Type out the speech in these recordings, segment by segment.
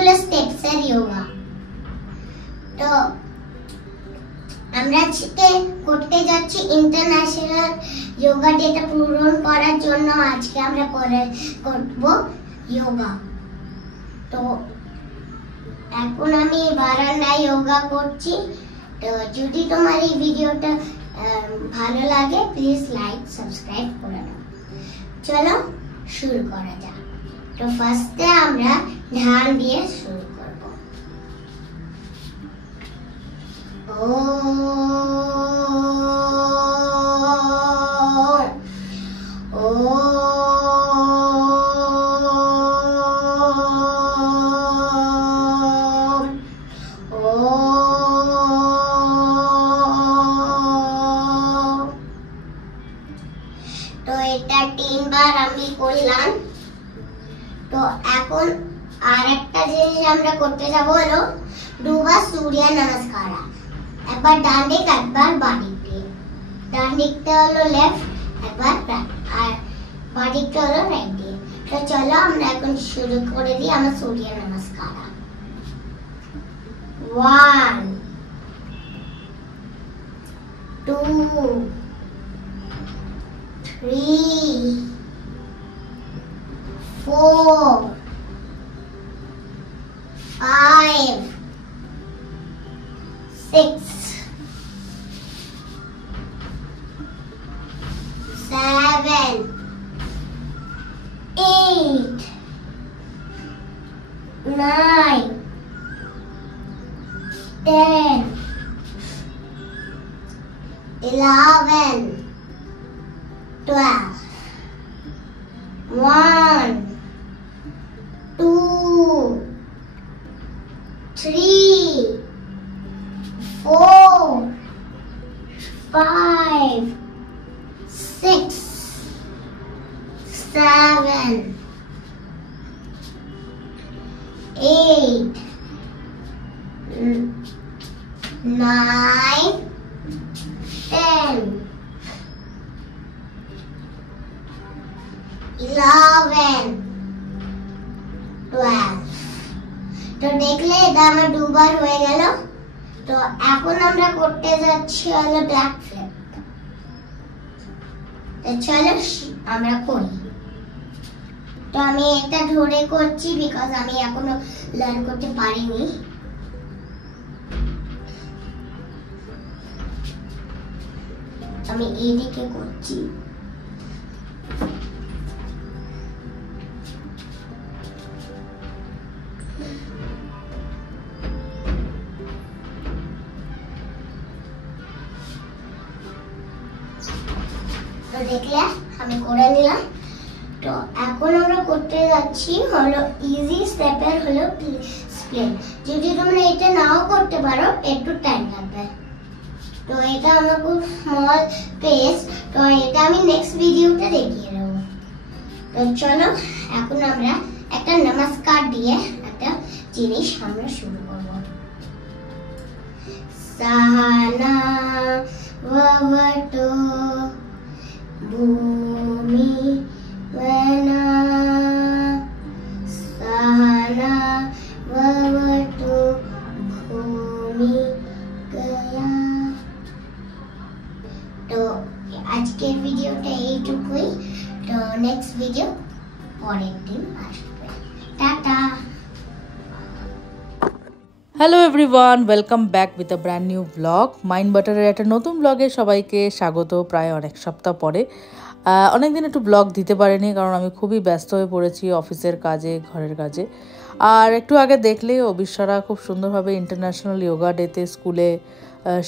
অনেকগুলো স্টেপসের যোগা। তো আমরা আজকে করতে যাচ্ছি ইন্টারন্যাশনাল যোগা ডেটা পূরণ করার জন্য। আজকে আমরা করব যোগা। তো এখন আমি বারান্দায় যোগা করছি। তো যদি তোমার এই ভিডিওটা ভালো লাগে প্লিজ লাইক সাবস্ক্রাইব করে নাও। চলো শুরু করা যাক। তো ফার্স্টে আমরা ধ্যান দিয়ে শুরু করব। তো এটা 3 বার আমি করলাম। তো এখন আরেকটা জিনিস আমরা করতে যাব হলো দুবার সূর্য নমস্কার। একবার ডান দিক একবার বাঁ দিকে। ডান দিকটা হলো লেফট, একবার রাইট, আর বাঁ দিকটা হলো রাইট দিকে। তো চলো আমরা এখন শুরু করে দিই আমার সূর্য নমস্কার। 1 2 3 4 5 6 7 8 9 10 11 12 1 2 3 4 5 6 7 8 9 10 11 12। তো দেখলে এটা আমার দুবার হয়ে গেল। তো এখন আমরা করতে যাচ্ছি হলো ব্ল্যাক ফ্লিপ। তো চলো আমরা করি। তো আমি এটা ধরে করছি বিকজ আমি এখনো লার্ন করতে পারিনি। আমি এইদিকে করছি। তো দেখলে আমি করে নিলাম। তো এখন আমরা করতে যাচ্ছি হলো ইজি স্টেপের হলো স্প্লিট। যদি তোমরা এটা নাও করতে পারো একটু টাইম লাগবে। তো এটা আমার খুব স্মল পেস। তো এটা আমি নেক্সট ভিডিওতে দেখিয়ে দেবো। তো চলো এখন আমরা একটা নমস্কার দিয়ে একটা জিনিস আমরা শুরু করব। সাহানা ভবতু ভূমি वना सहना भवतु भूमि गया। तो आज के ভিডিওটা এইটুকুই। তো নেক্সট ভিডিও পরের দিন আসবে। Tata. Hello everyone, welcome back with a brand new blog. Mind বাটারের একটা নতুন ব্লগে সবাইকে স্বাগত। প্রায় অনেক সপ্তাহ পরে অনেক দিন একটু ব্লগ দিতে পারিনি, কারণ আমি খুবই ব্যস্ত হয়ে পড়েছি অফিসের কাজে, ঘরের কাজে। আর একটু আগে দেখলে অবিশ্বরা খুব সুন্দরভাবে ইন্টারন্যাশনাল যোগা ডেতে স্কুলে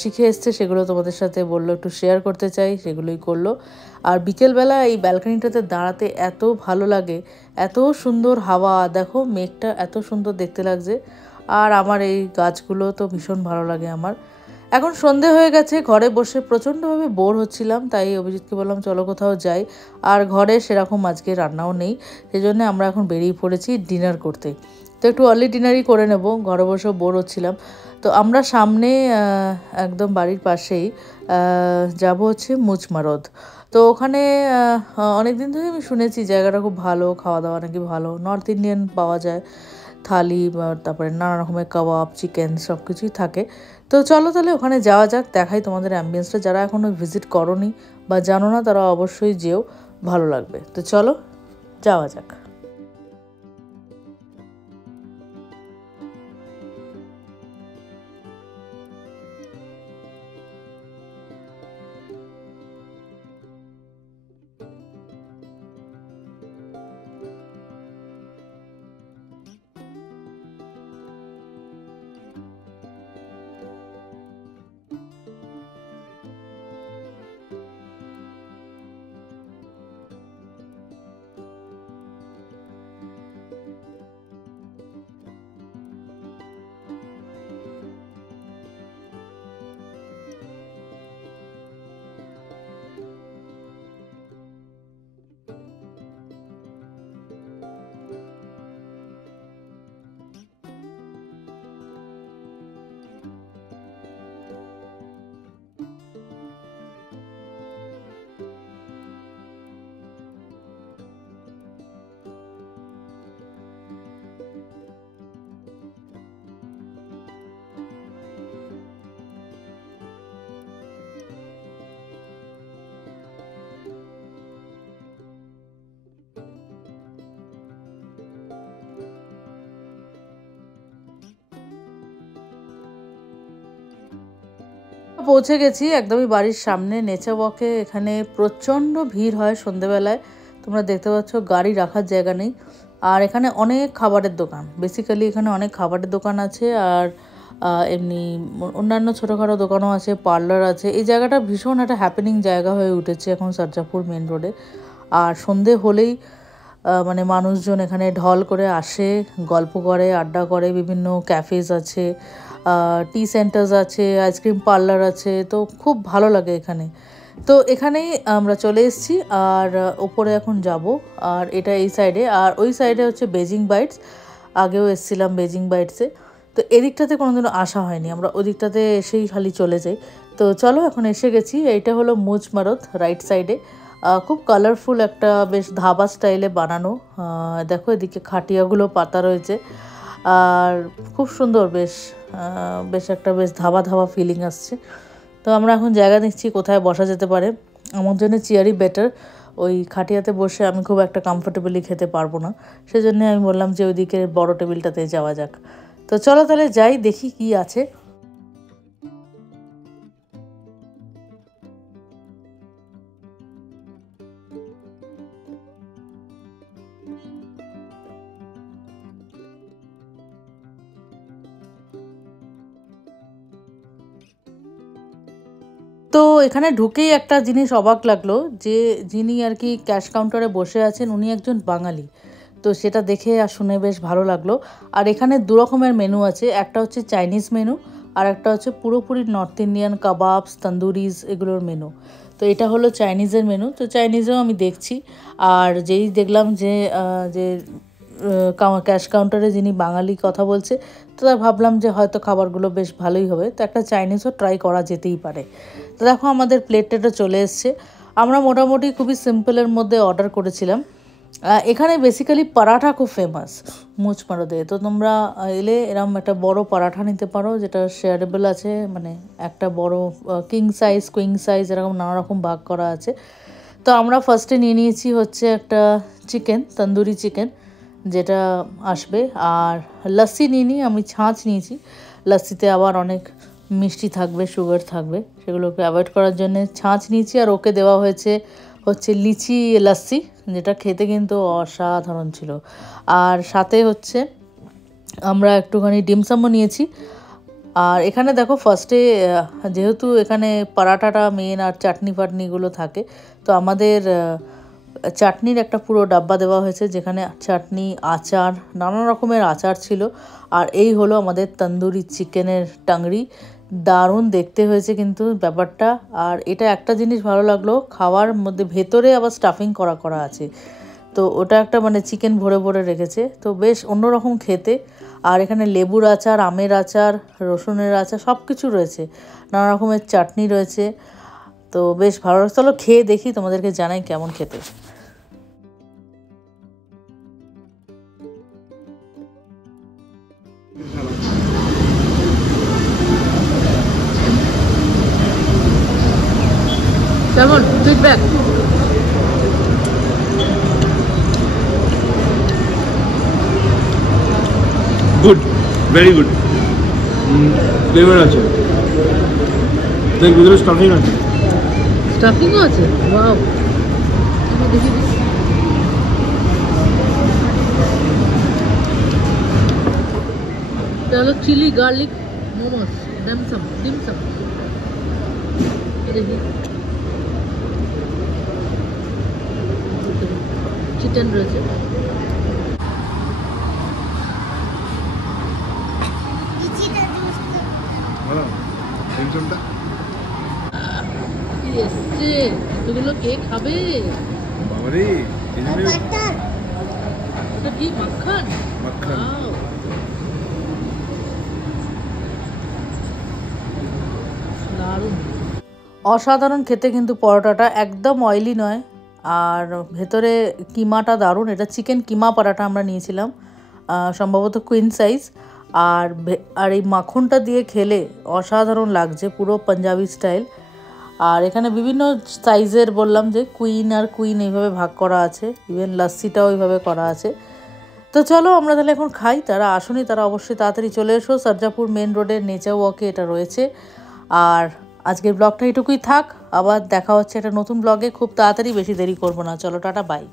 শিখে এসছে, সেগুলো তোমাদের সাথে বললো একটু শেয়ার করতে চাই, সেগুলোই করলো। আর বিকেলবেলা এই ব্যালকনিটাতে দাঁড়াতে এত ভালো লাগে, এত সুন্দর হাওয়া, দেখো মেঘটা এত সুন্দর দেখতে লাগছে। আর আমার এই গাছগুলো তো ভীষণ ভালো লাগে আমার। এখন সন্ধে হয়ে গেছে, ঘরে বসে প্রচণ্ডভাবে বোর হচ্ছিলাম, তাই অভিজিৎকে বললাম চলো কোথাও যাই। আর ঘরে সেরকম আজকে রান্নাও নেই, সেই জন্য আমরা এখন বেরিয়ে পড়েছি ডিনার করতে। তো একটু আর্লি ডিনারই করে নেব, ঘরে বসেও বোর হচ্ছিলাম। তো আমরা সামনে একদম বাড়ির পাশেই যাব হচ্ছে মুচমারদ। তো ওখানে অনেক দিন ধরে আমি শুনেছি জায়গাটা খুব ভালো, খাওয়া দাওয়া নাকি ভালো, নর্থ ইন্ডিয়ান পাওয়া যায়। থালি, তারপরে নানা রকমের কাবাব, চিকেন সব কিছুই থাকে। তো চলো তাহলে ওখানে যাওয়া যাক, দেখাই তোমাদের অ্যাম্বিয়েন্সটা। যারা এখনও ভিজিট করোনি বা জানো না তারা অবশ্যই যেও, ভালো লাগবে। তো চলো যাওয়া যাক। পৌঁছে গেছি একদমই বাড়ির সামনে নেচার ওয়াকে। এখানে প্রচণ্ড ভিড় হয় সন্ধেবেলায়, তোমরা দেখতে পাচ্ছ গাড়ি রাখার জায়গা নেই। আর এখানে অনেক খাবারের দোকান, বেসিক্যালি এখানে অনেক খাবারের দোকান আছে, আর এমনি অন্যান্য ছোটোখাটো দোকানও আছে, পার্লার আছে। এই জায়গাটা ভীষণ একটা হ্যাপেনিং জায়গা হয়ে উঠেছে এখন সরজাপুর মেন রোডে। আর সন্ধে হলেই মানে মানুষজন এখানে ঢল করে আসে, গল্প করে, আড্ডা করে। বিভিন্ন ক্যাফেজ আছে, টি সেন্টার্স আছে, আইসক্রিম পার্লার আছে, তো খুব ভালো লাগে এখানে। তো এখানেই আমরা চলে এসেছি, আর ওপরে এখন যাব। আর এটা এই সাইডে, আর ওই সাইডে হচ্ছে বেজিং বাইটস। আগেও এসেছিলাম বেজিং বাইটসে, তো এদিকটাতে কোনোদিনও আসা হয়নি, আমরা ওদিকটাতে এসেই খালি চলে যাই। তো চলো এখন এসে গেছি। এইটা হলো মুচ মারত রাইট সাইডে। খুব কালারফুল একটা বেশ ধাবা স্টাইলে বানানো। দেখো এদিকে খাটিয়াগুলো পাতা রয়েছে, আর খুব সুন্দর, বেশ বেশ একটা বেশ ধাবা ধাবা ফিলিং আসছে। তো আমরা এখন জায়গা দেখছি কোথায় বসা যেতে পারে। আমার জন্য চেয়ারই বেটার, ওই খাটিয়াতে বসে আমি খুব একটা কমফোর্টেবলি খেতে পারবো না, সেজন্য আমি বললাম যে ওইদিকে বড় টেবিলটাতে যাওয়া যাক। তো চলো তাহলে যাই, দেখি কি আছে। তো এখানে ঢুকেই একটা জিনিস অবাক লাগলো, যে যিনি আর কি ক্যাশ কাউন্টারে বসে আছেন উনি একজন বাঙালি। তো সেটা দেখে আর শুনে বেশ ভালো লাগলো। আর এখানে দু রকমের মেনু আছে, একটা হচ্ছে চাইনিজ মেনু, আর একটা হচ্ছে পুরোপুরি নর্থ ইন্ডিয়ান কাবাবস, তন্দুরিজ এগুলোর মেনু। তো এটা হলো চাইনিজের মেনু, তো চাইনিজেও আমি দেখছি। আর যেই দেখলাম যে যে ক্যাশ কাউন্টারে যিনি বাঙালি কথা বলছে, তো তাই ভাবলাম যে হয়তো খাবারগুলো বেশ ভালোই হবে, তো একটা চাইনিজও ট্রাই করা যেতেই পারে। তো দেখো আমাদের প্লেটটা চলে এসছে। আমরা মোটামুটি খুবই সিম্পলের মধ্যে অর্ডার করেছিলাম। এখানে বেসিক্যালি পরাঠা খুব ফেমাস মুচমারোদে। তো তোমরা এলে এরম একটা বড় পরাঠা নিতে পারো, যেটা শেয়ারেবল আছে, মানে একটা বড় কিং সাইজ, কুইং সাইজ, এরকম নানা রকম ভাগ করা আছে। তো আমরা ফার্স্টে নিয়ে নিয়েছি হচ্ছে একটা চিকেন, তন্দুরি চিকেন যেটা আসবে, আর লস্যি নিয়ে নিই, আমি ছাঁচ নিয়েছি। লস্যিতে আবার অনেক মিষ্টি থাকবে, সুগার থাকবে, সেগুলোকে অ্যাভয়েড করার জন্য ছাঁচ নিয়েছি। আর ওকে দেওয়া হয়েছে হচ্ছে লিচি লস্যি, যেটা খেতে কিন্তু অসাধারণ ছিল। আর সাথে হচ্ছে আমরা একটুখানি ডিমসামও নিয়েছি। আর এখানে দেখো ফার্স্টে যেহেতু এখানে পরাঠাটা মেন আর চাটনি ফাটনিগুলো থাকে, তো আমাদের চাটনির একটা পুরো ডাব্বা দেওয়া হয়েছে, যেখানে চাটনি, আচার, নানা রকমের আচার ছিল। আর এই হলো আমাদের তন্দুরি চিকেনের টাংরি। দারুণ দেখতে হয়েছে কিন্তু ব্যাপারটা। আর এটা একটা জিনিস ভালো লাগলো, খাওয়ার মধ্যে ভেতরে আবার স্টাফিং করা করা আছে, তো ওটা একটা মানে চিকেন ভরে ভরে রেখেছে, তো বেশ অন্যরকম খেতে। আর এখানে লেবুর আচার, আমের আচার, রসুনের আচার সব কিছু রয়েছে, নানা রকমের চাটনি রয়েছে। তো বেশ ভালো লাগছে। চলো খেয়ে দেখি, তোমাদেরকে জানাই কেমন খেতে। কেমন feedback? Good, very good. Flavour আছে, দেখ ভিতরে স্টাফিং আছে। স্টাফিংও আছে, ওয়াও। দেখি দেখি। এটা হলো chilli garlic momos, dim sum dim sum. দেখি চিকেন রয়েছে। এতগুলো কে খাবে? বাবারে, এটা কি মাখন? মাখন। দারুণ, অসাধারণ খেতে কিন্তু পরোটাটা, একদম অয়েলি নয়, আর ভেতরে কিমাটা দারুণ। এটা চিকেন কিমা পরোটা আমরা নিয়েছিলাম, সম্ভবত কুইন সাইজ। আর এই মাখনটা দিয়ে খেলে অসাধারণ লাগছে, পুরো পাঞ্জাবি স্টাইল। আর এখানে বিভিন্ন সাইজের, বললাম যে কুইন আর কুইন এইভাবে ভাগ করা আছে, ইভেন লাস্সিটাও এইভাবে করা আছে। তো চলো আমরা তাহলে এখন খাই। তারা আসুনি, তারা অবশ্যই তাড়াতাড়ি চলে এসো। সারজাপুর মেন রোডের নেচার ওয়াকে এটা রয়েছে। আর আজকের ব্লগটা এটুকুই থাক, আবার দেখা হচ্ছে একটা নতুন ব্লগে খুব তাড়াতাড়ি, বেশি দেরি করবো না। চলো টাটা, বাই।